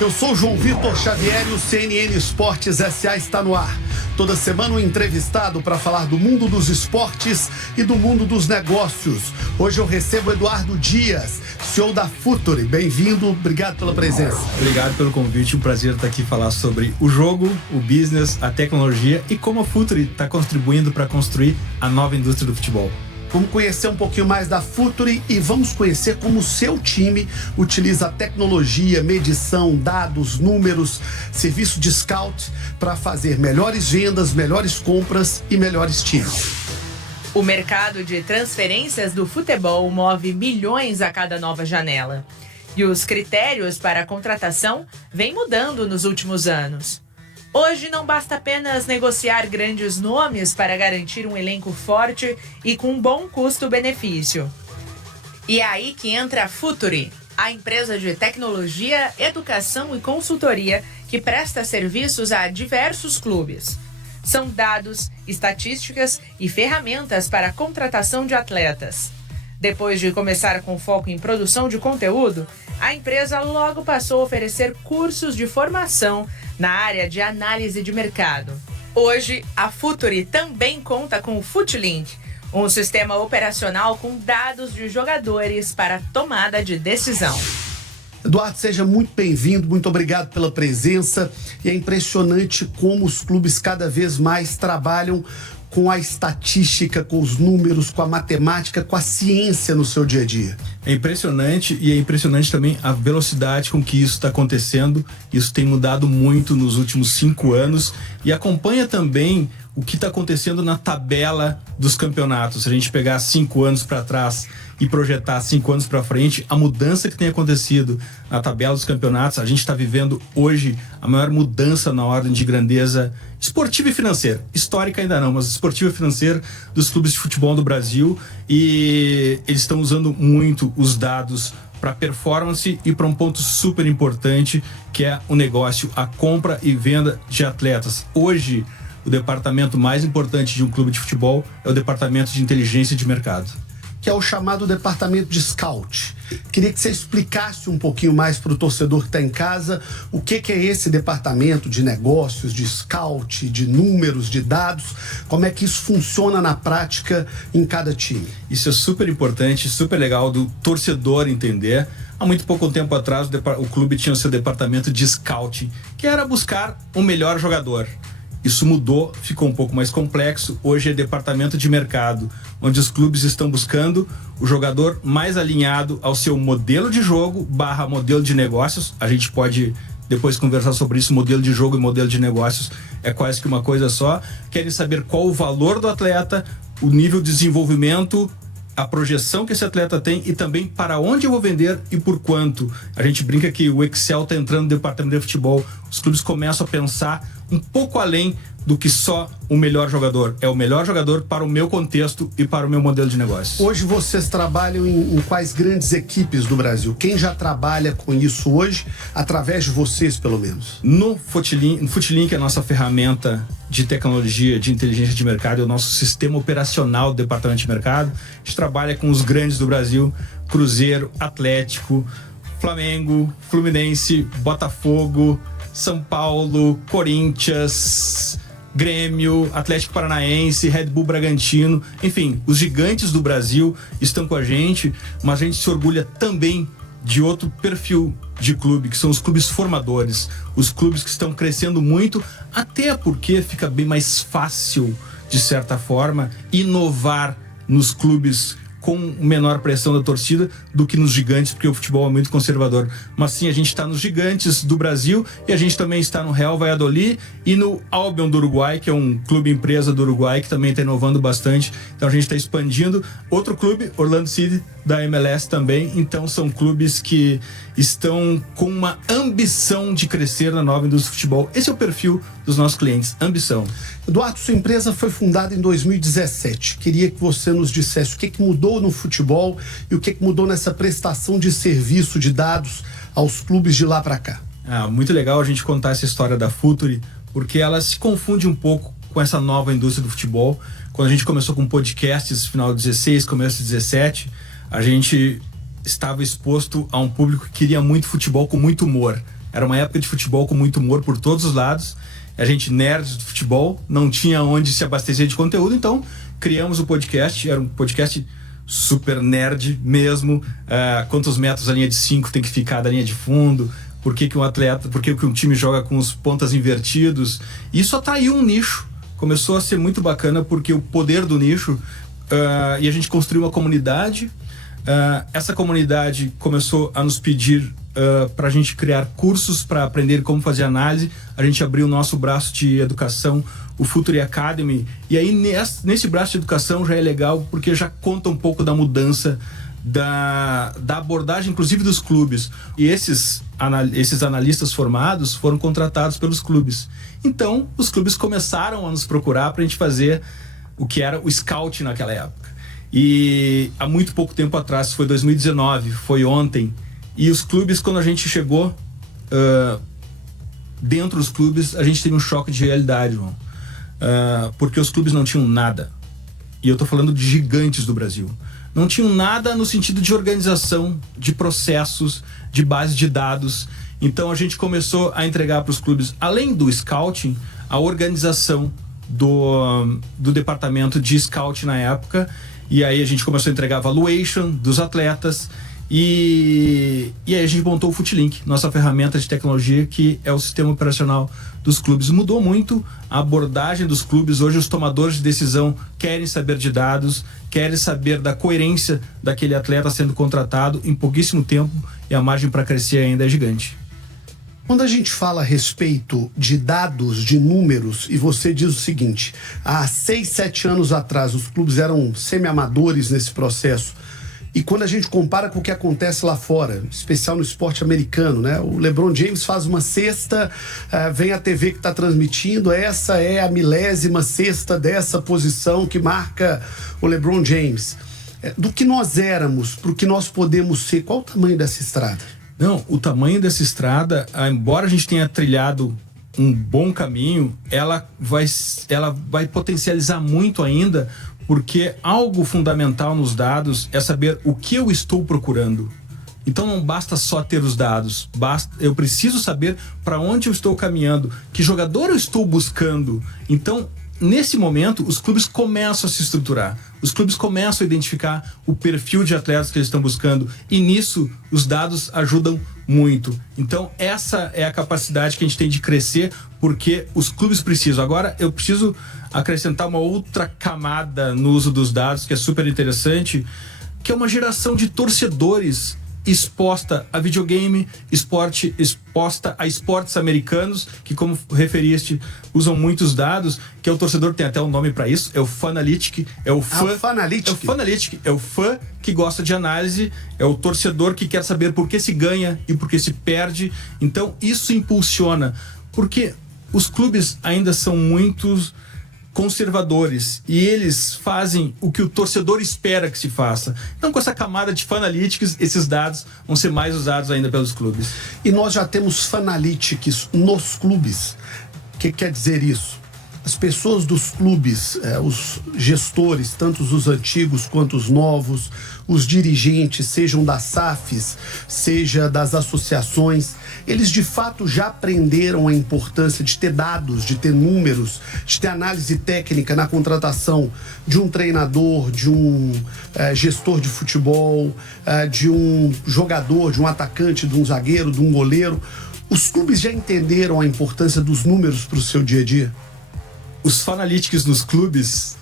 Eu sou João Vitor Xavier e o CNN Esportes SA está no ar. Toda semana um entrevistado para falar do mundo dos esportes e do mundo dos negócios. Hoje eu recebo Eduardo Dias, CEO da Futuri. Bem-vindo, obrigado pela presença. Obrigado pelo convite, um prazer estar aqui falar sobre o jogo, o business, a tecnologia e como a Futuri está contribuindo para construir a nova indústria do futebol. Vamos conhecer um pouquinho mais da Futuri e vamos conhecer como o seu time utiliza a tecnologia, medição, dados, números, serviço de scout para fazer melhores vendas, melhores compras e melhores times. O mercado de transferências do futebol move milhões a cada nova janela. E os critérios para a contratação vêm mudando nos últimos anos. Hoje não basta apenas negociar grandes nomes para garantir um elenco forte e com um bom custo-benefício. E é aí que entra a Futuri, a empresa de tecnologia, educação e consultoria que presta serviços a diversos clubes. São dados, estatísticas e ferramentas para a contratação de atletas. Depois de começar com foco em produção de conteúdo, a empresa logo passou a oferecer cursos de formação na área de análise de mercado. Hoje, a Futuri também conta com o FutLink, um sistema operacional com dados de jogadores para tomada de decisão. Eduardo, seja muito bem-vindo, muito obrigado pela presença. E é impressionante como os clubes cada vez mais trabalham com a estatística, com os números, com a matemática, com a ciência no seu dia a dia. É impressionante e é impressionante também a velocidade com que isso está acontecendo. Isso tem mudado muito nos últimos 5 anos e acompanha também o que está acontecendo na tabela dos campeonatos. Se a gente pegar 5 anos para trás e projetar 5 anos para frente, a mudança que tem acontecido na tabela dos campeonatos, a gente está vivendo hoje a maior mudança na ordem de grandeza esportiva e financeira. Histórica ainda não, mas esportiva e financeira dos clubes de futebol do Brasil, e eles estão usando muito os dados para performance e para um ponto super importante, que é o negócio, a compra e venda de atletas. Hoje, o departamento mais importante de um clube de futebol é o departamento de inteligência de mercado, que é o chamado departamento de scout. Queria que você explicasse um pouquinho mais para o torcedor que está em casa o que é esse departamento de negócios, de scout, de números, de dados, como é que isso funciona na prática em cada time. Isso é super importante, super legal do torcedor entender. Há muito pouco tempo atrás o clube tinha o seu departamento de scouting, que era buscar o melhor jogador. Isso mudou, ficou um pouco mais complexo. Hoje é departamento de mercado, onde os clubes estão buscando o jogador mais alinhado ao seu modelo de jogo / modelo de negócios. A gente pode depois conversar sobre isso. Modelo de jogo e modelo de negócios é quase que uma coisa só. Querem saber qual o valor do atleta, o nível de desenvolvimento, a projeção que esse atleta tem e também para onde eu vou vender e por quanto. A gente brinca que o Excel está entrando no departamento de futebol. Os clubes começam a pensar um pouco além do que só o melhor jogador. É o melhor jogador para o meu contexto e para o meu modelo de negócio. Hoje vocês trabalham em quais grandes equipes do Brasil? Quem já trabalha com isso hoje, através de vocês, pelo menos? No FutLink, a nossa ferramenta de tecnologia, de inteligência de mercado, é o nosso sistema operacional do departamento de mercado. A gente trabalha com os grandes do Brasil: Cruzeiro, Atlético, Flamengo, Fluminense, Botafogo, São Paulo, Corinthians, Grêmio, Atlético Paranaense, Red Bull Bragantino. Enfim, os gigantes do Brasil estão com a gente, mas a gente se orgulha também de outro perfil de clube, que são os clubes formadores, os clubes que estão crescendo muito, até porque fica bem mais fácil, de certa forma, inovar nos clubes com menor pressão da torcida do que nos gigantes, porque o futebol é muito conservador. Mas sim, a gente está nos gigantes do Brasil e a gente também está no Real Valladolid e no Albion do Uruguai, que é um clube empresa do Uruguai que também está inovando bastante. Então a gente está expandindo. Outro clube, Orlando City, da MLS também. Então são clubes que estão com uma ambição de crescer na nova indústria do futebol. Esse é o perfil dos nossos clientes, ambição. Eduardo, sua empresa foi fundada em 2017. Queria que você nos dissesse o que mudou no futebol e o que mudou nessa prestação de serviço de dados aos clubes de lá para cá. Muito legal a gente contar essa história da Futuri, porque ela se confunde um pouco com essa nova indústria do futebol. Quando a gente começou com podcasts, final de 16, começo de 17, a gente estava exposto a um público que queria muito futebol com muito humor. Era uma época de futebol com muito humor por todos os lados. A gente, nerds do futebol, não tinha onde se abastecer de conteúdo, então criamos o podcast. Era um podcast super nerd mesmo. Quantos metros a linha de 5 tem que ficar da linha de fundo? Por que um time joga com os pontas invertidos? Isso atraiu um nicho. Começou a ser muito bacana porque o poder do nicho, e a gente construiu uma comunidade. Essa comunidade começou a nos pedir para a gente criar cursos para aprender como fazer análise. A gente abriu o nosso braço de educação, o Futuri Academy, e aí nesse braço de educação já é legal porque já conta um pouco da mudança da abordagem, inclusive dos clubes. E esses analistas formados foram contratados pelos clubes. Então, os clubes começaram a nos procurar para a gente fazer o que era o scout naquela época. E há muito pouco tempo atrás, foi 2019, foi ontem, e os clubes, quando a gente chegou dentro dos clubes, a gente teve um choque de realidade, João. Porque os clubes não tinham nada. E eu estou falando de gigantes do Brasil. Não tinham nada no sentido de organização, de processos, de base de dados. Então a gente começou a entregar para os clubes, além do scouting, a organização do departamento de scouting na época. E aí a gente começou a entregar valuation dos atletas. E aí a gente montou o FutiLink, nossa ferramenta de tecnologia, que é o sistema operacional dos clubes. Mudou muito a abordagem dos clubes. Hoje os tomadores de decisão querem saber de dados, querem saber da coerência daquele atleta sendo contratado em pouquíssimo tempo, e a margem para crescer ainda é gigante. Quando a gente fala a respeito de dados, de números, e você diz o seguinte: há 6, 7 anos atrás os clubes eram semi-amadores nesse processo, e quando a gente compara com o que acontece lá fora, em especial no esporte americano, né? O LeBron James faz uma cesta, vem a TV que está transmitindo, essa é a milésima cesta dessa posição que marca o LeBron James. Do que nós éramos para o que nós podemos ser, qual o tamanho dessa estrada? Não, o tamanho dessa estrada, embora a gente tenha trilhado um bom caminho, ela vai potencializar muito ainda, porque algo fundamental nos dados é saber o que eu estou procurando. Então não basta só ter os dados, eu preciso saber para onde eu estou caminhando, que jogador eu estou buscando. Então, nesse momento, os clubes começam a se estruturar, os clubes começam a identificar o perfil de atletas que eles estão buscando, e nisso os dados ajudam muito. Então essa é a capacidade que a gente tem de crescer, porque os clubes precisam. Agora eu preciso acrescentar uma outra camada no uso dos dados que é super interessante, que é uma geração de torcedores exposta a videogame, exposta a esportes americanos, que, como referiste, usam muitos dados, que é o torcedor, tem até um nome para isso, é o Fanalytic, é o fã que gosta de análise, é o torcedor que quer saber por que se ganha e por que se perde. Então isso impulsiona, porque os clubes ainda são muitos conservadores e eles fazem o que o torcedor espera que se faça. Então, com essa camada de Fanalytics, esses dados vão ser mais usados ainda pelos clubes. E nós já temos Fanalytics nos clubes. O que quer dizer isso? As pessoas dos clubes, os gestores, tanto os antigos quanto os novos, os dirigentes, sejam das SAFs, seja das associações, eles de fato já aprenderam a importância de ter dados, de ter números, de ter análise técnica na contratação de um treinador, de um gestor de futebol, de um jogador, de um atacante, de um zagueiro, de um goleiro. Os clubes já entenderam a importância dos números para o seu dia a dia? Os Fanalytics nos clubes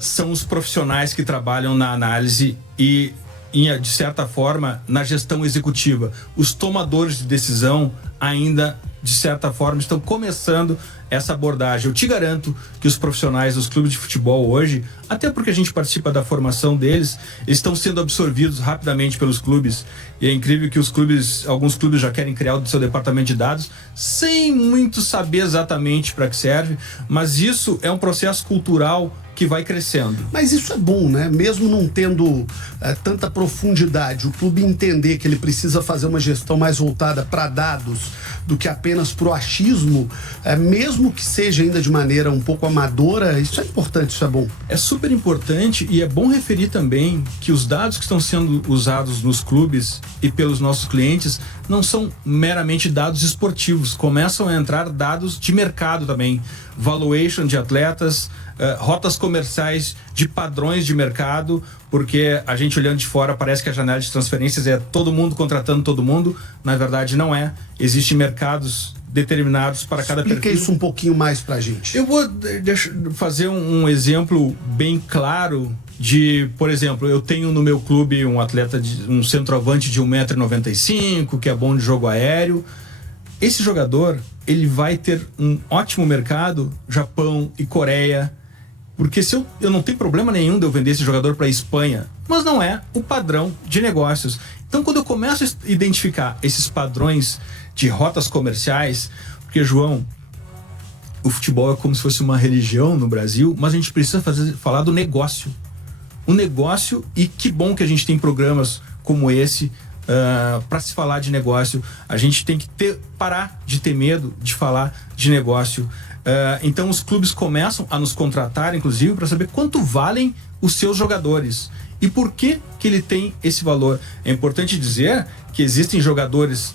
são os profissionais que trabalham na análise e, de certa forma, na gestão executiva. Os tomadores de decisão ainda, de certa forma, estão começando essa abordagem. Eu te garanto que os profissionais dos clubes de futebol hoje, até porque a gente participa da formação deles, estão sendo absorvidos rapidamente pelos clubes. E é incrível que alguns clubes já querem criar o seu departamento de dados sem muito saber exatamente para que serve, mas isso é um processo cultural que vai crescendo. Mas isso é bom, né? Mesmo não tendo tanta profundidade, o clube entender que ele precisa fazer uma gestão mais voltada para dados do que apenas para o achismo, mesmo que seja ainda de maneira um pouco amadora, isso é importante, isso é bom. É super importante e é bom referir também que os dados que estão sendo usados nos clubes e pelos nossos clientes não são meramente dados esportivos, começam a entrar dados de mercado também, valuation de atletas, rotas comerciais de padrões de mercado, porque a gente olhando de fora parece que a janela de transferências é todo mundo contratando todo mundo, na verdade não é, existem mercados determinados para cada perfil. Explica isso um pouquinho mais pra gente. Eu vou fazer um exemplo bem claro de, por exemplo, eu tenho no meu clube um atleta, um centroavante de 1,95 m, que é bom de jogo aéreo. Esse jogador, ele vai ter um ótimo mercado, Japão e Coreia, porque se eu não tenho problema nenhum de eu vender esse jogador para a Espanha, mas não é o padrão de negócios. Então, quando eu começo a identificar esses padrões de rotas comerciais, porque, João, o futebol é como se fosse uma religião no Brasil, mas a gente precisa falar do negócio. O negócio, e que bom que a gente tem programas como esse para se falar de negócio. A gente tem que parar de ter medo de falar de negócio. Então os clubes começam a nos contratar, inclusive, para saber quanto valem os seus jogadores e por que ele tem esse valor. É importante dizer que existem jogadores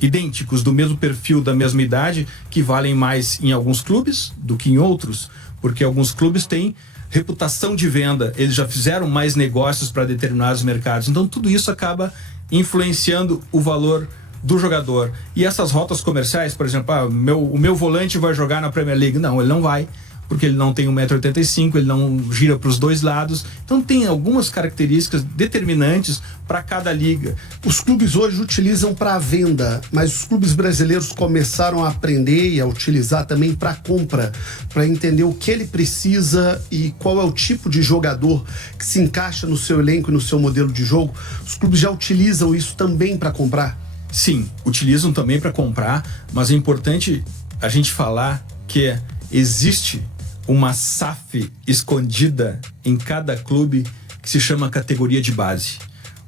idênticos, do mesmo perfil, da mesma idade, que valem mais em alguns clubes do que em outros, porque alguns clubes têm reputação de venda, eles já fizeram mais negócios para determinados mercados, então tudo isso acaba influenciando o valor do jogador. E essas rotas comerciais, por exemplo, o meu volante vai jogar na Premier League. Não, ele não vai, porque ele não tem 1,85 m, ele não gira para os dois lados. Então tem algumas características determinantes para cada liga. Os clubes hoje utilizam para venda, mas os clubes brasileiros começaram a aprender e a utilizar também para compra, para entender o que ele precisa e qual é o tipo de jogador que se encaixa no seu elenco e no seu modelo de jogo. Os clubes já utilizam isso também para comprar? Sim, utilizam também para comprar, mas é importante a gente falar que existe uma SAF escondida em cada clube que se chama categoria de base.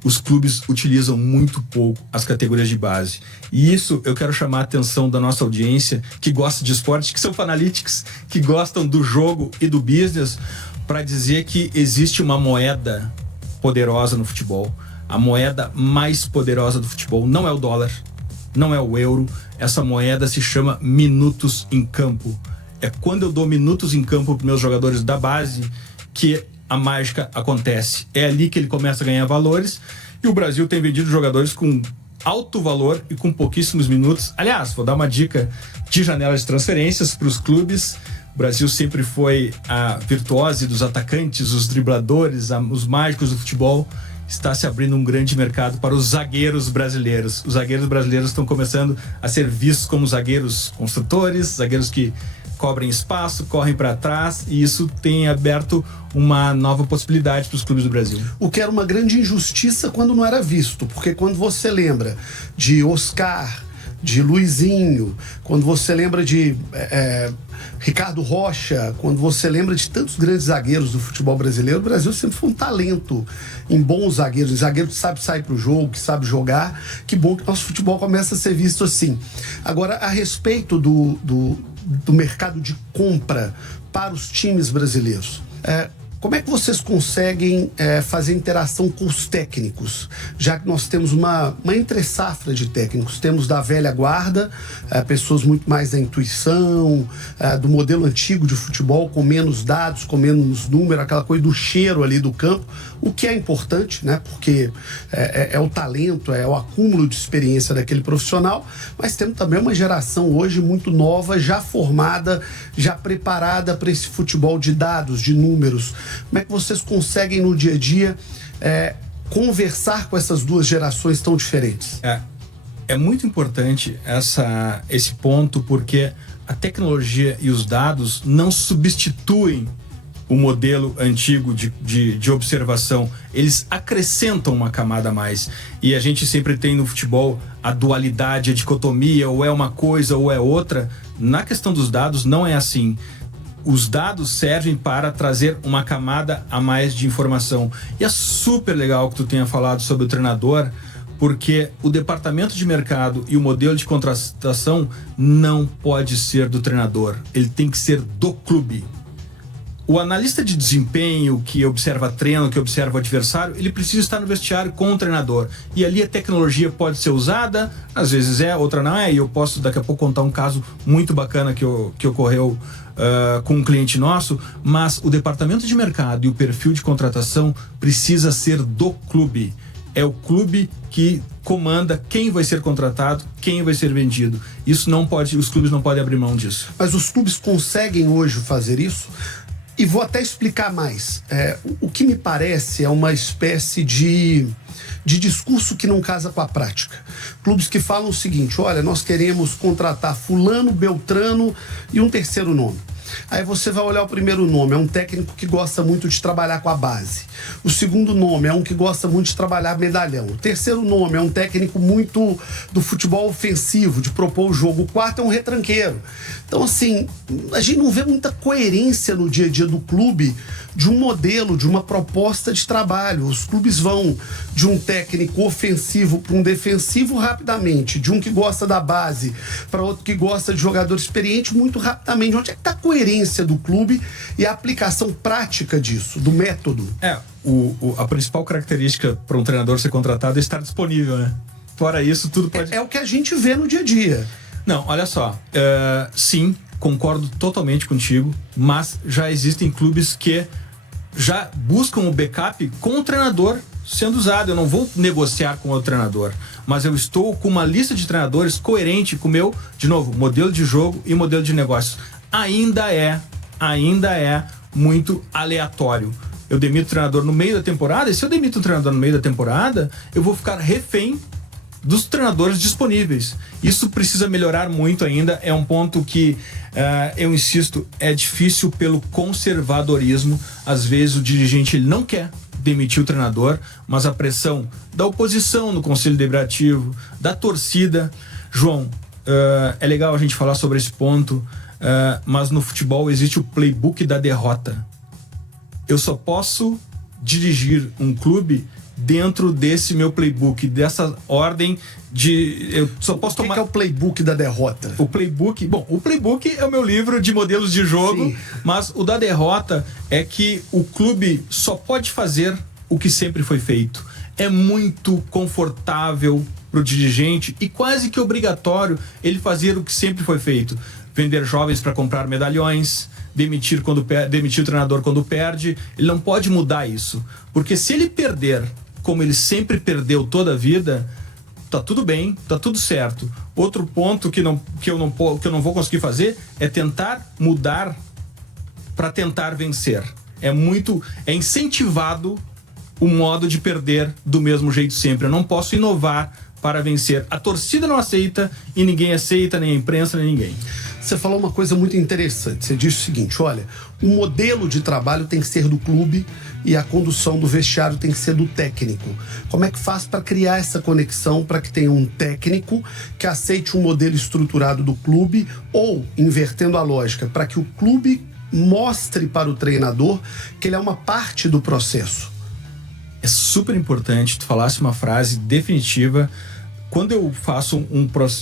Os clubes utilizam muito pouco as categorias de base. E isso eu quero chamar a atenção da nossa audiência que gosta de esporte, que são fanáticos, que gostam do jogo e do business, para dizer que existe uma moeda poderosa no futebol. A moeda mais poderosa do futebol não é o dólar, não é o euro. Essa moeda se chama minutos em campo. É quando eu dou minutos em campo para meus jogadores da base que a mágica acontece. É ali que ele começa a ganhar valores. E o Brasil tem vendido jogadores com alto valor e com pouquíssimos minutos. Aliás, vou dar uma dica de janela de transferências para os clubes. O Brasil sempre foi a virtuose dos atacantes, os dribladores, os mágicos do futebol. Está se abrindo um grande mercado para os zagueiros brasileiros. Os zagueiros brasileiros estão começando a ser vistos como zagueiros construtores, zagueiros que cobrem espaço, correm para trás, e isso tem aberto uma nova possibilidade para os clubes do Brasil. O que era uma grande injustiça quando não era visto, porque quando você lembra de Oscar, de Luizinho, quando você lembra de Ricardo Rocha, quando você lembra de tantos grandes zagueiros do futebol brasileiro, o Brasil sempre foi um talento em bons zagueiros, zagueiro que sabe sair pro jogo, que sabe jogar. Que bom que nosso futebol começa a ser visto assim. Agora, a respeito do mercado de compra para os times brasileiros, como é que vocês conseguem fazer interação com os técnicos? Já que nós temos uma entre-safra de técnicos. Temos da velha guarda, pessoas muito mais da intuição, do modelo antigo de futebol, com menos dados, com menos número, aquela coisa do cheiro ali do campo, o que é importante, né? Porque é o talento, é o acúmulo de experiência daquele profissional, mas temos também uma geração hoje muito nova, já formada, já preparada para esse futebol de dados, de números. Como é que vocês conseguem no dia a dia conversar com essas duas gerações tão diferentes? É muito importante esse ponto, porque a tecnologia e os dados não substituem o modelo antigo de observação. Eles acrescentam uma camada a mais. E a gente sempre tem no futebol a dualidade, a dicotomia, ou é uma coisa ou é outra. Na questão dos dados não é assim. os dados servem para trazer uma camada a mais de informação. E é super legal que tu tenha falado sobre o treinador, porque o departamento de mercado e o modelo de contratação não pode ser do treinador, ele tem que ser do clube. O analista de desempenho que observa treino, que observa o adversário, ele precisa estar no vestiário com o treinador. E ali a tecnologia pode ser usada, às vezes é, outra não é. E eu posso daqui a pouco contar um caso muito bacana que ocorreu com um cliente nosso. Mas o departamento de mercado e o perfil de contratação precisa ser do clube. É o clube que comanda quem vai ser contratado, quem vai ser vendido. Isso não pode, os clubes não podem abrir mão disso. Mas os clubes conseguem hoje fazer isso? E vou até explicar mais. O que me parece é uma espécie de discurso que não casa com a prática. Clubes que falam o seguinte: olha, nós queremos contratar fulano, beltrano e um terceiro nome. Aí você vai olhar o primeiro nome, é um técnico que gosta muito de trabalhar com a base. O segundo nome é um que gosta muito de trabalhar medalhão. O terceiro nome é um técnico muito do futebol ofensivo, de propor o jogo. O quarto é um retranqueiro. Então, assim, a gente não vê muita coerência no dia a dia do clube de um modelo, de uma proposta de trabalho. Os clubes vão de um técnico ofensivo para um defensivo rapidamente, de um que gosta da base para outro que gosta de jogador experiente muito rapidamente. Onde é que está a coerência do clube e a aplicação prática disso, do método? A principal característica para um treinador ser contratado é estar disponível, né? Fora isso, tudo pode... É o que a gente vê no dia a dia. Não, olha só. Sim, concordo totalmente contigo, mas já existem clubes que já buscam o backup com o treinador sendo usado. Eu não vou negociar com o treinador, mas eu estou com uma lista de treinadores coerente com o meu, de novo, modelo de jogo e modelo de negócios. Ainda é muito aleatório. Eu demito o treinador no meio da temporada, e se eu demito um treinador no meio da temporada, eu vou ficar refém dos treinadores disponíveis. Isso precisa melhorar muito ainda. É um ponto que eu insisto, é difícil pelo conservadorismo. Às vezes o dirigente ele não quer demitir o treinador, mas a pressão da oposição no Conselho Deliberativo, da torcida. João, é legal a gente falar sobre esse ponto, mas no futebol existe o playbook da derrota. Eu só posso dirigir um clube dentro desse meu playbook, dessa ordem de... Eu só posso tomar... O que é o playbook da derrota? O playbook é o meu livro de modelos de jogo. Sim. Mas o da derrota é que o clube só pode fazer o que sempre foi feito. É muito confortável para o dirigente e quase que obrigatório ele fazer o que sempre foi feito. Vender jovens para comprar medalhões, demitir o treinador quando perde. Ele não pode mudar isso, porque se ele perder como ele sempre perdeu toda a vida, tá tudo bem, tá tudo certo. Outro ponto que eu não vou conseguir fazer é tentar mudar para tentar vencer. É incentivado o modo de perder do mesmo jeito sempre. Eu não posso inovar para vencer. A torcida não aceita e ninguém aceita, nem a imprensa, nem ninguém. Você falou uma coisa muito interessante. Você disse o seguinte: olha, o modelo de trabalho tem que ser do clube e a condução do vestiário tem que ser do técnico. Como é que faz para criar essa conexão para que tenha um técnico que aceite um modelo estruturado do clube, ou, invertendo a lógica, para que o clube mostre para o treinador que ele é uma parte do processo? É super importante que tu falasse uma frase definitiva. Quando eu faço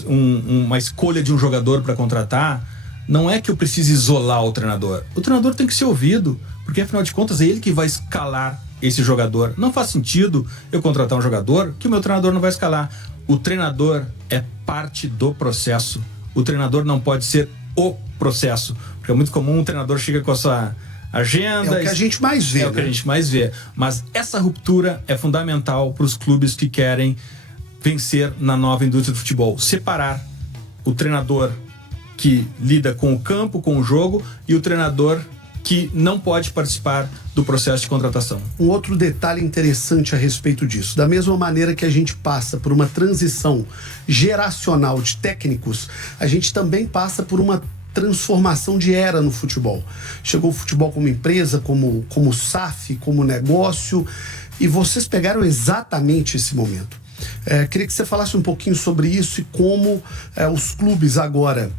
uma escolha de um jogador para contratar, não é que eu precise isolar o treinador. O treinador tem que ser ouvido, porque afinal de contas é ele que vai escalar esse jogador. Não faz sentido eu contratar um jogador que o meu treinador não vai escalar. O treinador é parte do processo. O treinador não pode ser o processo, porque é muito comum um treinador chega com a sua agenda. É o que a gente mais vê. É o que a gente mais vê. Mas essa ruptura é fundamental para os clubes que querem vencer na nova indústria do futebol. Separar o treinador que lida com o campo, com o jogo, e o treinador que não pode participar do processo de contratação. Um outro detalhe interessante a respeito disso: da mesma maneira que a gente passa por uma transição geracional de técnicos, a gente também passa por uma transformação de era no futebol. Chegou o futebol como empresa, como SAF, como negócio, e vocês pegaram exatamente esse momento. Queria que você falasse um pouquinho sobre isso e como os clubes agora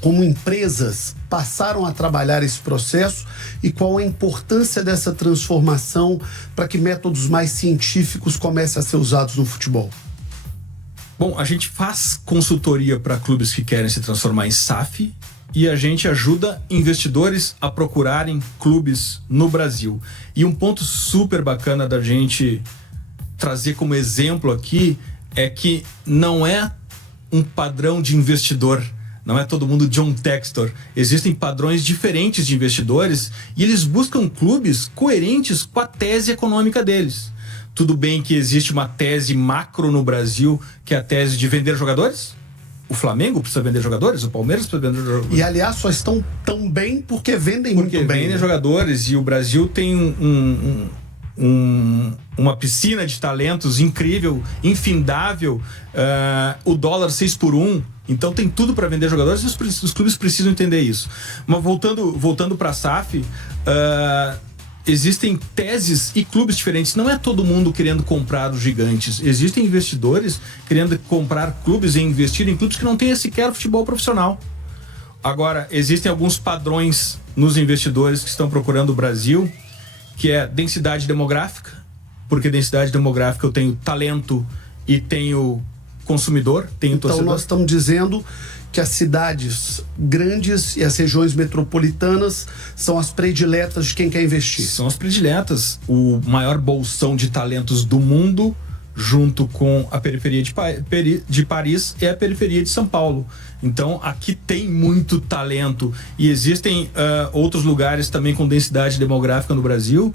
como empresas, passaram a trabalhar esse processo e qual a importância dessa transformação para que métodos mais científicos comecem a ser usados no futebol? Bom, a gente faz consultoria para clubes que querem se transformar em SAF e a gente ajuda investidores a procurarem clubes no Brasil. E um ponto super bacana da gente trazer como exemplo aqui é que não é um padrão de investidor. Não é todo mundo John Textor. Existem padrões diferentes de investidores e eles buscam clubes coerentes com a tese econômica deles. Tudo bem que existe uma tese macro no Brasil, que é a tese de vender jogadores. O Flamengo precisa vender jogadores, o Palmeiras precisa vender jogadores. E, aliás, só estão tão bem porque vendem muito bem. Porque vendem jogadores e o Brasil tem uma piscina de talentos incrível, infindável, o dólar 6 por 1, então tem tudo para vender jogadores e os clubes precisam entender isso. Mas voltando para a SAF, existem teses e clubes diferentes. Não é todo mundo querendo comprar os gigantes. Existem investidores querendo comprar clubes e investir em clubes que não têm sequer futebol profissional. Agora, existem alguns padrões nos investidores que estão procurando o Brasil, que é densidade demográfica, porque densidade demográfica eu tenho talento e tenho consumidor, tenho torcedor. Então nós estamos dizendo que as cidades grandes e as regiões metropolitanas são as prediletas de quem quer investir. São as prediletas. O maior bolsão de talentos do mundo, junto com a periferia de Paris, é a periferia de São Paulo. Então aqui tem muito talento e existem outros lugares também com densidade demográfica no Brasil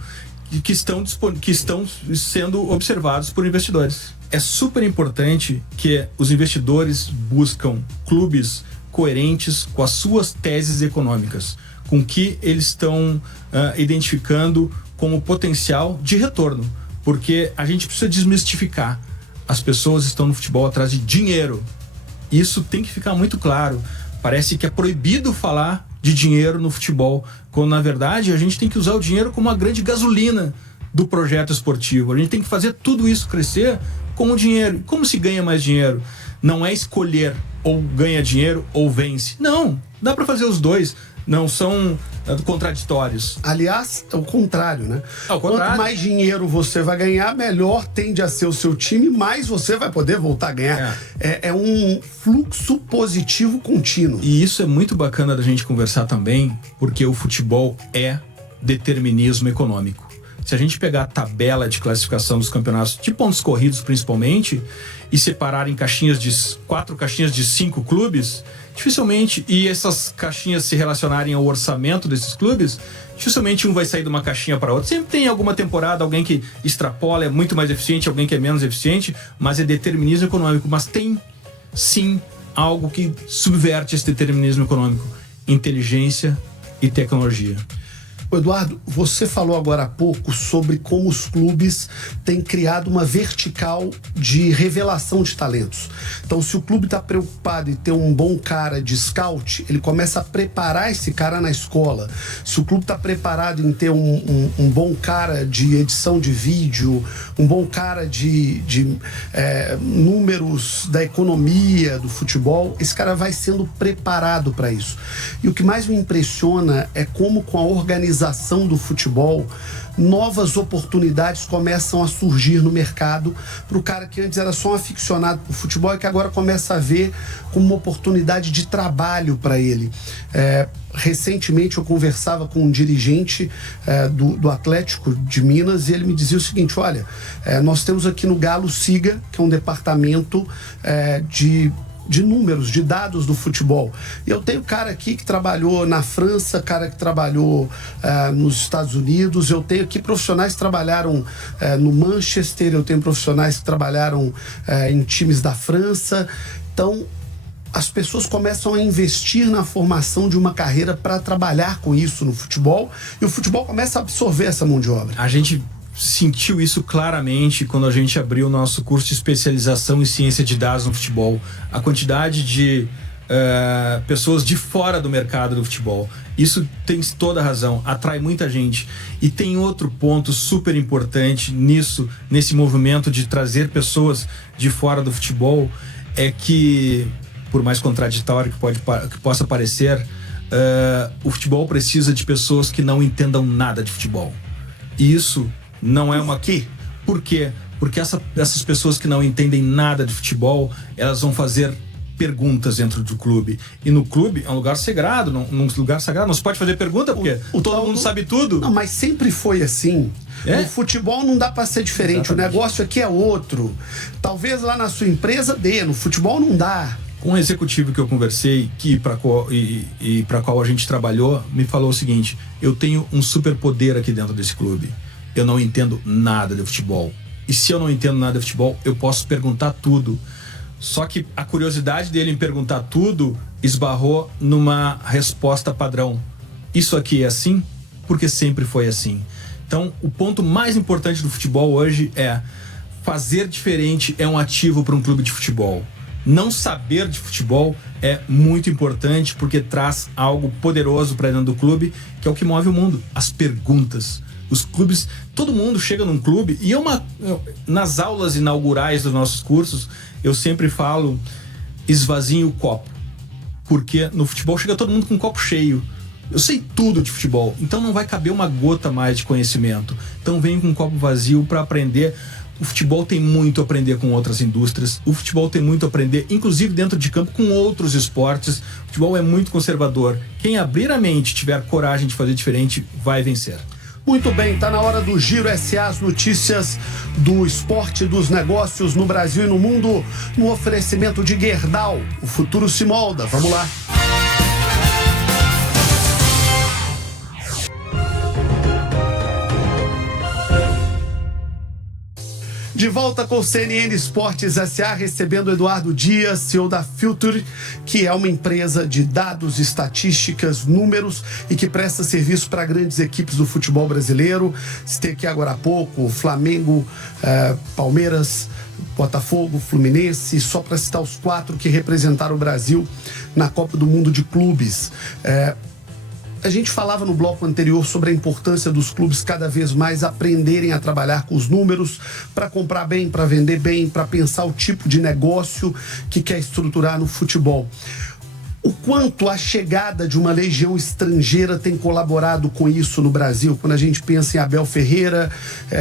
que estão sendo observados por investidores. É super importante que os investidores buscam clubes coerentes com as suas teses econômicas, com o que eles estão identificando como potencial de retorno, porque a gente precisa desmistificar. As pessoas estão no futebol atrás de dinheiro. Isso tem que ficar muito claro. Parece que é proibido falar de dinheiro no futebol, quando na verdade a gente tem que usar o dinheiro como uma grande gasolina do projeto esportivo. A gente tem que fazer tudo isso crescer com o dinheiro. Como se ganha mais dinheiro? Não é escolher ou ganha dinheiro ou vence. Não, dá para fazer os dois. Não são contraditórios. Aliás, é o contrário, né? Ao contrário. Quanto mais dinheiro você vai ganhar, melhor tende a ser o seu time, mais você vai poder voltar a ganhar. É um fluxo positivo contínuo. E isso é muito bacana da gente conversar também, porque o futebol é determinismo econômico. Se a gente pegar a tabela de classificação dos campeonatos, de pontos corridos principalmente, e separar em quatro caixinhas de 5 clubes, dificilmente, e essas caixinhas se relacionarem ao orçamento desses clubes, dificilmente um vai sair de uma caixinha para outra. Sempre tem alguma temporada, alguém que extrapola, é muito mais eficiente, alguém que é menos eficiente, mas é determinismo econômico. Mas tem, sim, algo que subverte esse determinismo econômico: inteligência e tecnologia. Eduardo, você falou agora há pouco sobre como os clubes têm criado uma vertical de revelação de talentos. Então, se o clube está preocupado em ter um bom cara de scout, ele começa a preparar esse cara na escola. Se o clube está preparado em ter um bom cara de edição de vídeo, um bom cara de números da economia, do futebol, esse cara vai sendo preparado para isso. E o que mais me impressiona é como, com a organização do futebol, novas oportunidades começam a surgir no mercado para o cara que antes era só um aficionado por futebol e que agora começa a ver como uma oportunidade de trabalho para ele. Recentemente eu conversava com um dirigente do Atlético de Minas e ele me dizia o seguinte: olha, nós temos aqui no Galo Siga, que é um departamento de números, de dados do futebol. Eu tenho cara aqui que trabalhou na França, cara que trabalhou nos Estados Unidos, eu tenho aqui profissionais que trabalharam no Manchester, eu tenho profissionais que trabalharam em times da França. Então, as pessoas começam a investir na formação de uma carreira para trabalhar com isso no futebol, e o futebol começa a absorver essa mão de obra. A gente sentiu isso claramente quando a gente abriu o nosso curso de especialização em ciência de dados no futebol. A quantidade de pessoas de fora do mercado do futebol. Isso tem toda a razão, atrai muita gente. E tem outro ponto super importante nesse movimento de trazer pessoas de fora do futebol, é que por mais contraditório que possa parecer, o futebol precisa de pessoas que não entendam nada de futebol. E isso não é uma... Por quê? Porque essas pessoas que não entendem nada de futebol, elas vão fazer perguntas dentro do clube. E no clube é um lugar sagrado, num lugar sagrado não se pode fazer pergunta, porque todo mundo sabe tudo. Não, mas sempre foi assim. É? No futebol não dá para ser diferente. Exatamente. O negócio aqui é outro. Talvez lá na sua empresa dê, no futebol não dá. Um executivo que eu conversei, para qual a gente trabalhou, me falou o seguinte: eu tenho um superpoder aqui dentro desse clube. Eu não entendo nada de futebol. E se eu não entendo nada de futebol, eu posso perguntar tudo. Só que a curiosidade dele em perguntar tudo esbarrou numa resposta padrão. Isso aqui é assim porque sempre foi assim. Então, o ponto mais importante do futebol hoje é fazer diferente é um ativo para um clube de futebol. Não saber de futebol é muito importante porque traz algo poderoso para dentro do clube, que é o que move o mundo, as perguntas. Os clubes, todo mundo chega num clube e nas aulas inaugurais dos nossos cursos, eu sempre falo, esvazie o copo. Porque no futebol chega todo mundo com um copo cheio. Eu sei tudo de futebol, então não vai caber uma gota mais de conhecimento. Então venho com um copo vazio para aprender. O futebol tem muito a aprender com outras indústrias. O futebol tem muito a aprender, inclusive dentro de campo, com outros esportes. O futebol é muito conservador. Quem abrir a mente, tiver coragem de fazer diferente, vai vencer. Muito bem, tá na hora do Giro SA, as notícias do esporte e dos negócios no Brasil e no mundo, no oferecimento de Gerdau. O futuro se molda. Vamos lá. De volta com o CNN Esportes SA, recebendo Eduardo Dias, CEO da Future, que é uma empresa de dados, estatísticas, números e que presta serviço para grandes equipes do futebol brasileiro. Citei aqui agora há pouco Flamengo, Palmeiras, Botafogo, Fluminense, só para citar os 4 que representaram o Brasil na Copa do Mundo de Clubes. A gente falava no bloco anterior sobre a importância dos clubes cada vez mais aprenderem a trabalhar com os números para comprar bem, para vender bem, para pensar o tipo de negócio que quer estruturar no futebol. O quanto a chegada de uma legião estrangeira tem colaborado com isso no Brasil? Quando a gente pensa em Abel Ferreira,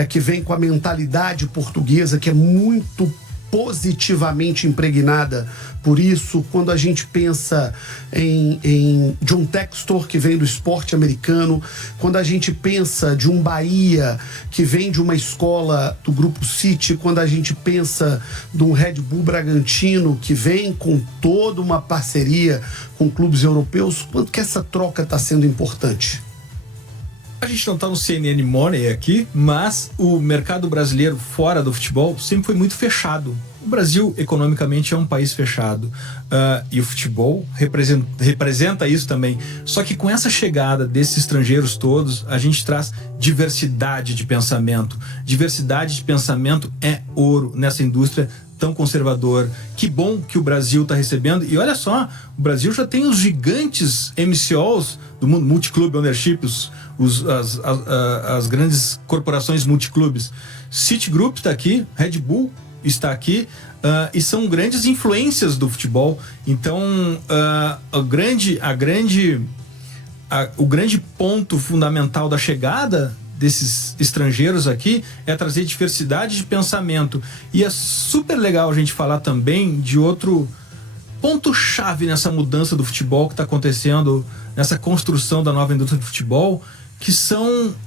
que vem com a mentalidade portuguesa, que é muito positivamente impregnada por isso, quando a gente pensa em John Textor, que vem do esporte americano, quando a gente pensa de um Bahia, que vem de uma escola do Grupo City, quando a gente pensa de um Red Bull Bragantino, que vem com toda uma parceria com clubes europeus, quanto que essa troca está sendo importante? A gente não está no CNN Money aqui, mas o mercado brasileiro fora do futebol sempre foi muito fechado. O Brasil, economicamente, é um país fechado. E o futebol representa isso também. Só que com essa chegada desses estrangeiros todos, a gente traz diversidade de pensamento. Diversidade de pensamento é ouro nessa indústria tão conservador. Que bom que o Brasil está recebendo. E olha só, o Brasil já tem os gigantes MCOs do mundo, multiclube ownerships, as grandes corporações multiclubes. Citigroup está aqui, Red Bull está aqui, e são grandes influências do futebol. Então, o grande ponto fundamental da chegada desses estrangeiros aqui é trazer diversidade de pensamento. E é super legal a gente falar também de outro ponto-chave nessa mudança do futebol que está acontecendo, nessa construção da nova indústria do futebol,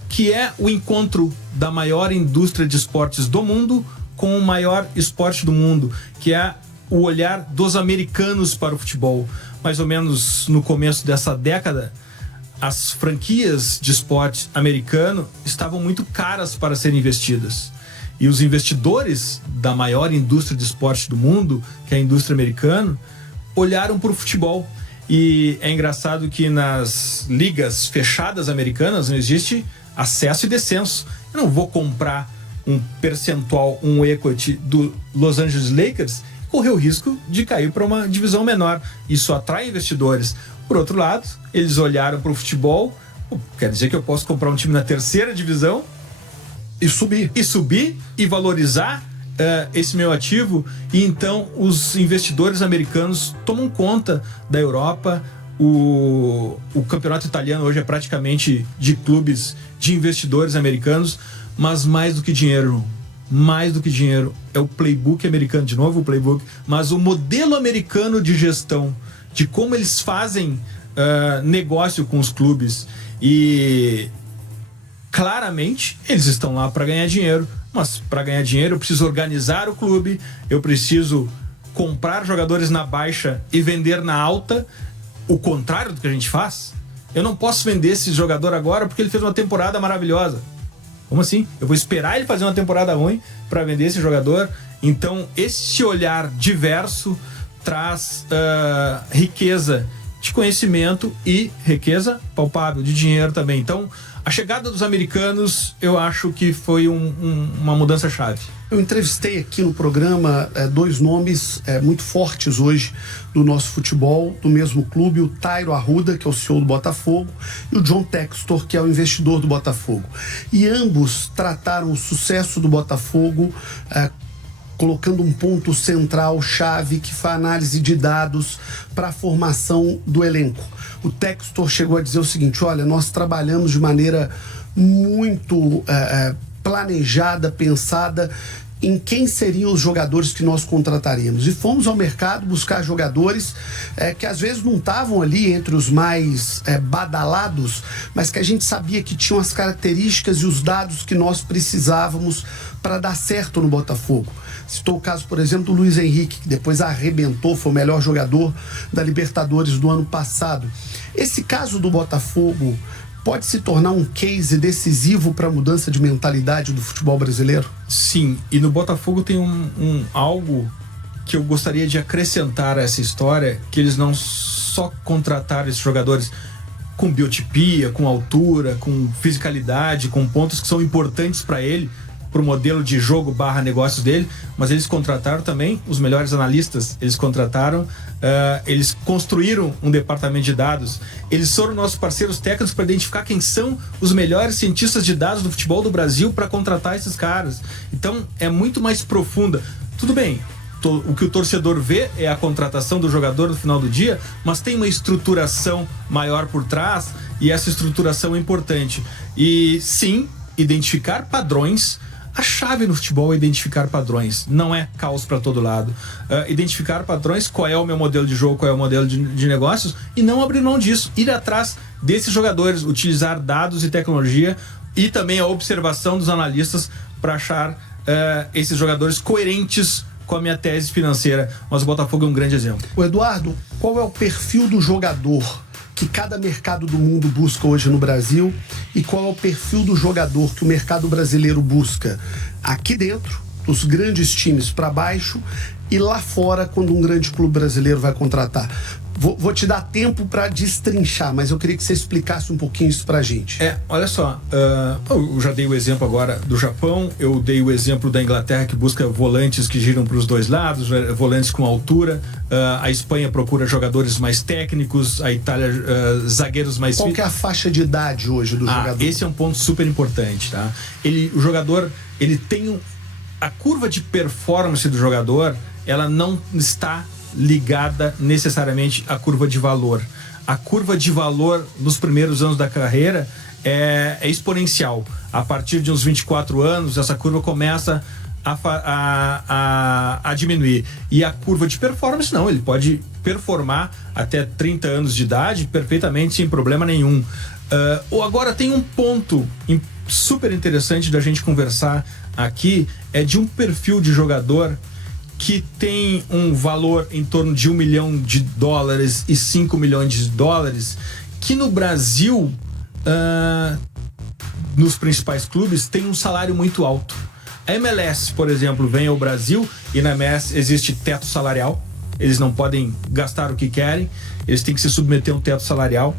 que é o encontro da maior indústria de esportes do mundo com o maior esporte do mundo, que é o olhar dos americanos para o futebol. Mais ou menos no começo dessa década, as franquias de esporte americano estavam muito caras para serem investidas. E os investidores da maior indústria de esporte do mundo, que é a indústria americana, olharam para o futebol. E é engraçado que nas ligas fechadas americanas não existe acesso e descenso. Eu não vou comprar um percentual, um equity do Los Angeles Lakers e correr o risco de cair para uma divisão menor. Isso atrai investidores. Por outro lado, eles olharam para o futebol, quer dizer que eu posso comprar um time na terceira divisão e subir e valorizar esse meu ativo, e então os investidores americanos tomam conta da Europa. O campeonato italiano hoje é praticamente de clubes de investidores americanos, mas mais do que dinheiro, é o playbook americano, de novo o playbook, mas o modelo americano de gestão, de como eles fazem negócio com os clubes. E claramente eles estão lá para ganhar dinheiro, mas para ganhar dinheiro eu preciso organizar o clube, eu preciso comprar jogadores na baixa e vender na alta, o contrário do que a gente faz. Eu não posso vender esse jogador agora porque ele fez uma temporada maravilhosa. Como assim? Eu vou esperar ele fazer uma temporada ruim para vender esse jogador? Então, esse olhar diverso traz riqueza de conhecimento e riqueza palpável de dinheiro também. Então, a chegada dos americanos, eu acho que foi uma mudança-chave. Eu entrevistei aqui no programa dois nomes muito fortes hoje do nosso futebol, do mesmo clube, o Tairo Arruda, que é o CEO do Botafogo, e o John Textor, que é o investidor do Botafogo. E ambos trataram o sucesso do Botafogo colocando um ponto central, chave, que foi a análise de dados para a formação do elenco. O Textor chegou a dizer o seguinte: olha, nós trabalhamos de maneira muito planejada, pensada em quem seriam os jogadores que nós contrataríamos. E fomos ao mercado buscar jogadores que às vezes não estavam ali entre os mais badalados, mas que a gente sabia que tinham as características e os dados que nós precisávamos para dar certo no Botafogo. Citou o caso, por exemplo, do Luiz Henrique, que depois arrebentou, foi o melhor jogador da Libertadores do ano passado. Esse caso do Botafogo pode se tornar um case decisivo para a mudança de mentalidade do futebol brasileiro? Sim, e no Botafogo tem algo que eu gostaria de acrescentar a essa história, que eles não só contrataram esses jogadores com biotipia, com altura, com fisicalidade, com pontos que são importantes para ele, para o modelo de jogo / negócios dele, mas eles contrataram também os melhores analistas, eles construíram um departamento de dados, eles foram nossos parceiros técnicos para identificar quem são os melhores cientistas de dados do futebol do Brasil para contratar esses caras. Então é muito mais profunda. Tudo bem, o que o torcedor vê é a contratação do jogador no final do dia, mas tem uma estruturação maior por trás, e essa estruturação é importante. E sim, identificar padrões. A chave no futebol é identificar padrões, não é caos para todo lado. Identificar padrões, qual é o meu modelo de jogo, qual é o modelo de negócios, e não abrir mão disso, ir atrás desses jogadores, utilizar dados e tecnologia e também a observação dos analistas para achar esses jogadores coerentes com a minha tese financeira. Mas o Botafogo é um grande exemplo. O Eduardo, qual é o perfil do jogador que cada mercado do mundo busca hoje no Brasil, e qual é o perfil do jogador que o mercado brasileiro busca aqui dentro, dos grandes times para baixo, e lá fora, quando um grande clube brasileiro vai contratar? Vou te dar tempo para destrinchar, mas eu queria que você explicasse um pouquinho isso pra gente. Olha só, eu já dei o exemplo agora do Japão, eu dei o exemplo da Inglaterra, que busca volantes que giram para os dois lados, volantes com altura, a Espanha procura jogadores mais técnicos, a Itália zagueiros mais... Qual que é a faixa de idade hoje do jogador? Esse é um ponto super importante, tá? O jogador, ele tem a curva de performance do jogador, ela não está ligada necessariamente à curva de valor. A curva de valor nos primeiros anos da carreira é exponencial. A partir de uns 24 anos, essa curva começa a diminuir. E a curva de performance, não, ele pode performar até 30 anos de idade perfeitamente, sem problema nenhum. Agora tem um ponto super interessante da gente conversar aqui, é de um perfil de jogador que tem um valor em torno de $1 milhão e 5 milhões de dólares, que no Brasil, nos principais clubes, tem um salário muito alto. A MLS, por exemplo, vem ao Brasil, e na MLS existe teto salarial, eles não podem gastar o que querem, eles têm que se submeter a um teto salarial.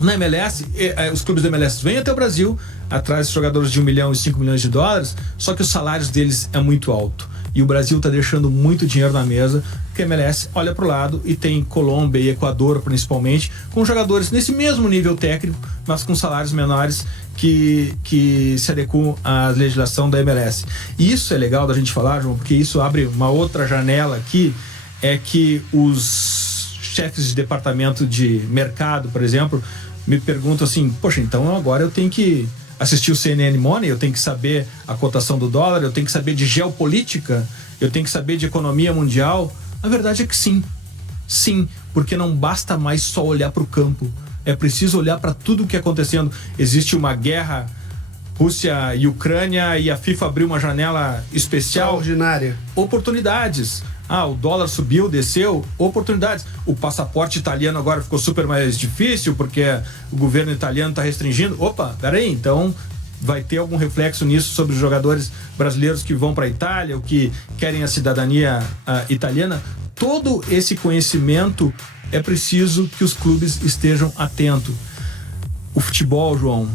Na MLS, os clubes da MLS vêm até o Brasil, atrás de jogadores de $1 milhão e 5 milhões de dólares, só que os salários deles é muito alto. E o Brasil está deixando muito dinheiro na mesa, porque a MLS olha para o lado e tem Colômbia e Equador, principalmente, com jogadores nesse mesmo nível técnico, mas com salários menores que se adequam à legislação da MLS. E isso é legal da gente falar, João, porque isso abre uma outra janela aqui, é que os chefes de departamento de mercado, por exemplo, me perguntam assim, poxa, então agora eu tenho que assistir o CNN Money, eu tenho que saber a cotação do dólar, eu tenho que saber de geopolítica, eu tenho que saber de economia mundial. A verdade é que sim, porque não basta mais só olhar para o campo, é preciso olhar para tudo o que está acontecendo. Existe uma guerra Rússia e Ucrânia e a FIFA abriu uma janela especial. Extraordinária. Oportunidades. O dólar subiu, desceu, oportunidades. O passaporte italiano agora ficou super mais difícil porque o governo italiano está restringindo. Opa, peraí, então vai ter algum reflexo nisso sobre os jogadores brasileiros que vão para a Itália, ou que querem a cidadania italiana. Todo esse conhecimento é preciso que os clubes estejam atentos. O futebol, João,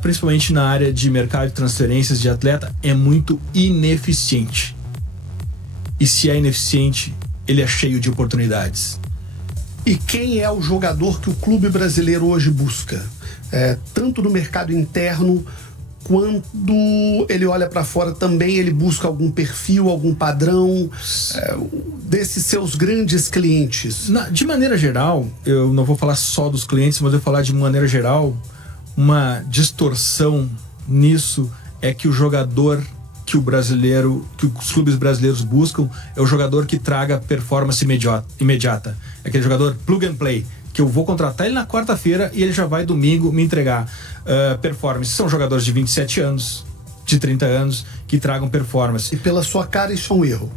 principalmente na área de mercado de transferências de atleta, é muito ineficiente. E se é ineficiente, ele é cheio de oportunidades. E quem é o jogador que o clube brasileiro hoje busca? Tanto no mercado interno, quando ele olha para fora também, ele busca algum perfil, algum padrão desses seus grandes clientes? De maneira geral, eu não vou falar só dos clientes, mas eu vou falar de maneira geral, uma distorção nisso é que o jogador que os clubes brasileiros buscam é o jogador que traga performance imediata. É aquele jogador plug and play, que eu vou contratar ele na quarta-feira e ele já vai domingo me entregar performance. São jogadores de 27 anos, de 30 anos, que tragam performance. E pela sua cara isso é um erro?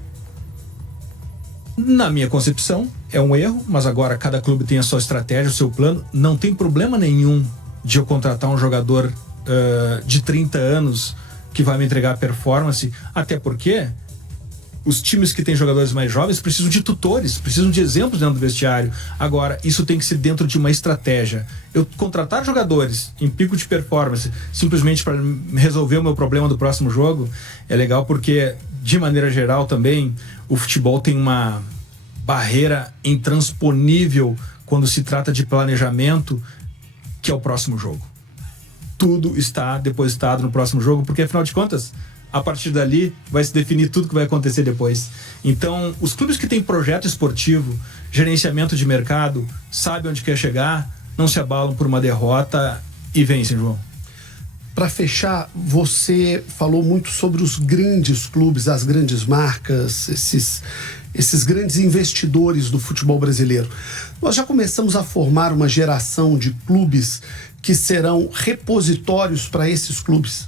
Na minha concepção, é um erro, mas agora cada clube tem a sua estratégia, o seu plano. Não tem problema nenhum de eu contratar um jogador de 30 anos que vai me entregar performance, até porque os times que têm jogadores mais jovens precisam de tutores, precisam de exemplos dentro do vestiário. Agora, isso tem que ser dentro de uma estratégia. Eu contratar jogadores em pico de performance simplesmente para resolver o meu problema do próximo jogo é legal, porque, de maneira geral também, o futebol tem uma barreira intransponível quando se trata de planejamento, que é o próximo jogo. Tudo está depositado no próximo jogo, porque afinal de contas, a partir dali vai se definir tudo que vai acontecer depois. Então, os clubes que têm projeto esportivo, gerenciamento de mercado, sabem onde quer chegar, não se abalam por uma derrota e vencem, João. Para fechar, você falou muito sobre os grandes clubes, as grandes marcas, esses grandes investidores do futebol brasileiro. Nós já começamos a formar uma geração de clubes que serão repositórios para esses clubes?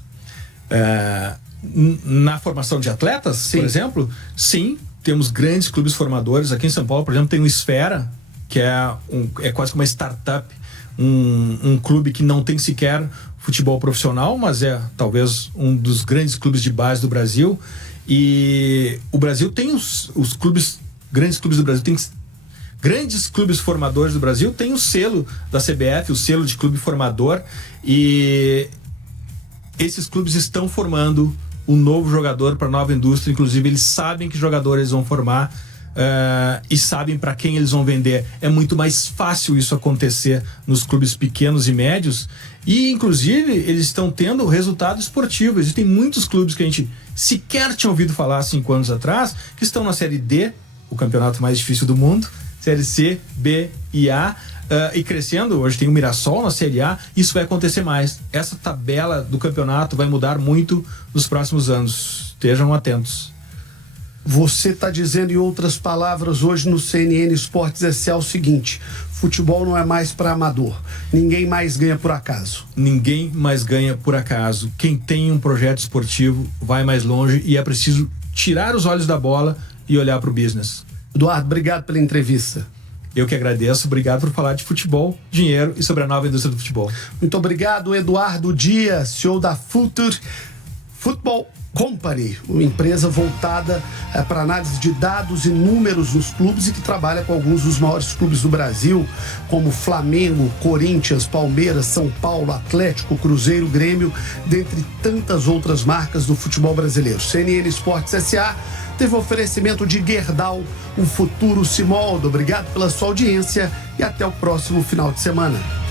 Na formação de atletas, sim, por exemplo? Sim, temos grandes clubes formadores. Aqui em São Paulo, por exemplo, tem o Esfera, que é quase como uma startup, um clube que não tem sequer futebol profissional, mas é talvez um dos grandes clubes de base do Brasil. E o Brasil tem os clubes, grandes clubes do Brasil, tem grandes clubes formadores do Brasil, tem o selo da CBF, o selo de clube formador, e esses clubes estão formando um novo jogador para a nova indústria. Inclusive eles sabem que jogadores eles vão formar e sabem para quem eles vão vender. É muito mais fácil isso acontecer nos clubes pequenos e médios, e inclusive eles estão tendo resultado esportivo. Existem muitos clubes que a gente sequer tinha ouvido falar 5 anos atrás, que estão na Série D, o campeonato mais difícil do mundo, Série C, B e A, e crescendo. Hoje tem o Mirassol na Série A. Isso vai acontecer mais. Essa tabela do campeonato vai mudar muito nos próximos anos. Estejam atentos. Você está dizendo, em outras palavras, hoje no CNN Esportes S.A. o seguinte: futebol não é mais para amador. Ninguém mais ganha por acaso. Ninguém mais ganha por acaso. Quem tem um projeto esportivo vai mais longe, e é preciso tirar os olhos da bola e olhar para o business. Eduardo, obrigado pela entrevista. Eu que agradeço. Obrigado por falar de futebol, dinheiro e sobre a nova indústria do futebol. Muito obrigado, Eduardo Dias, CEO da Future Football Company, uma empresa voltada para análise de dados e números nos clubes, e que trabalha com alguns dos maiores clubes do Brasil, como Flamengo, Corinthians, Palmeiras, São Paulo, Atlético, Cruzeiro, Grêmio, dentre tantas outras marcas do futebol brasileiro. CNN Esportes S.A., teve oferecimento de Gerdau, o futuro se molda. Obrigado pela sua audiência e até o próximo final de semana.